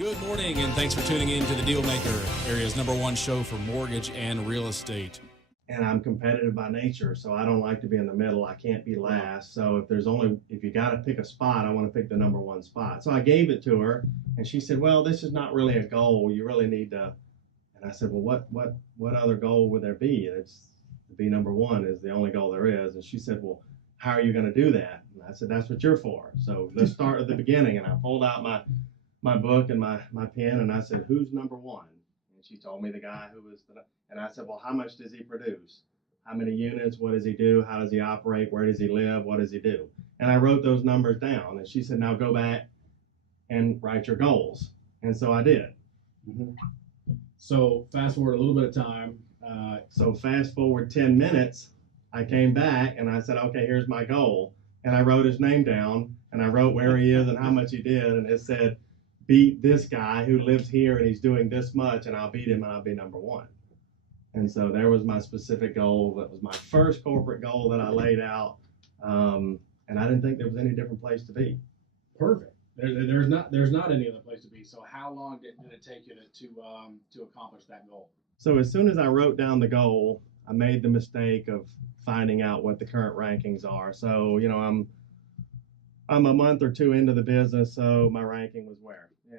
Good morning, and thanks for tuning in to the Dealmaker, area's #1 show for mortgage and real estate. And I'm competitive by nature, so I don't like to be in the middle. I can't be last. So if you got to pick a spot, I want to pick the #1 spot. So I gave it to her, and she said, "Well, this is not really a goal. You really need to." And I said, "Well, what other goal would there be? It's to be #1 is the only goal there is." And she said, "Well, how are you going to do that?" And I said, "That's what you're for. So let's start at the beginning." And I pulled out my book and my pen, and I said, "Who's #1?" And she told me the guy who was and I said, "Well, how much does he produce? How many units? What does he do? How does he operate? Where does he live? What does he do?" And I wrote those numbers down. And she said, "Now go back and write your goals." And so I did. Mm-hmm. So fast forward a little bit of time. So fast forward 10 minutes, I came back and I said, "Okay, here's my goal." And I wrote his name down, and I wrote where he is and how much he did. And it said, "Beat this guy who lives here and he's doing this much, and I'll beat him and I'll be #1." And so there was my specific goal. That was my first corporate goal that I laid out. And I didn't think there was any different place to be. Perfect. There's not any other place to be. So how long did it take you to accomplish that goal? So as soon as I wrote down the goal, I made the mistake of finding out what the current rankings are. So, I'm a month or two into the business, so my ranking was where? Yeah,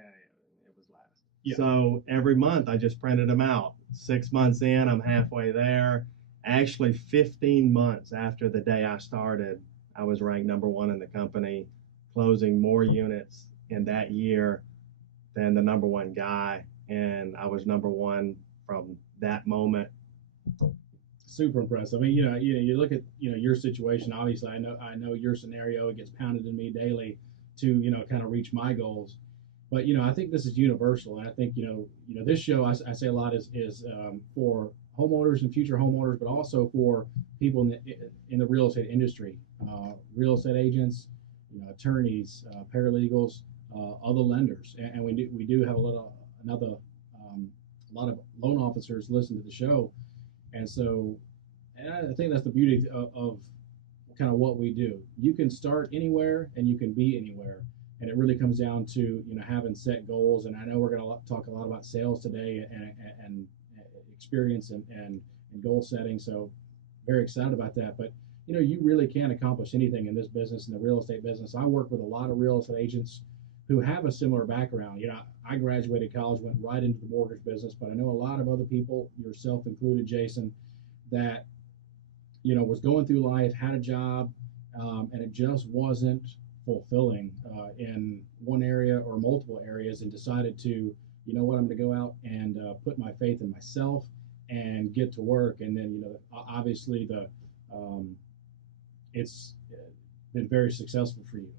it was last. Yeah. So every month I just printed them out. 6 months in, I'm halfway there. Actually, 15 months after the day I started, I was ranked #1 in the company, closing more units in that year than the #1 guy. And I was #1 from that moment. Super impressive. I mean, you look at your situation. Obviously, I know your scenario. It gets pounded in me daily to kind of reach my goals. But I think this is universal, and I think this show I say a lot is for homeowners and future homeowners, but also for people in the real estate industry, real estate agents, attorneys, paralegals, other lenders, and we do have a lot of loan officers listen to the show. And so, and I think that's the beauty of kind of what we do. You can start anywhere and you can be anywhere. And it really comes down to, having set goals. And I know we're going to talk a lot about sales today and experience and goal setting. So very excited about that. But, you really can accomplish anything in this business, in the real estate business. I work with a lot of real estate agents who have a similar background. I graduated college, went right into the mortgage business, but I know a lot of other people, yourself included, Jason, that, was going through life, had a job, and it just wasn't fulfilling in one area or multiple areas, and decided to, I'm going to go out and put my faith in myself and get to work. And then, obviously it's been very successful for you.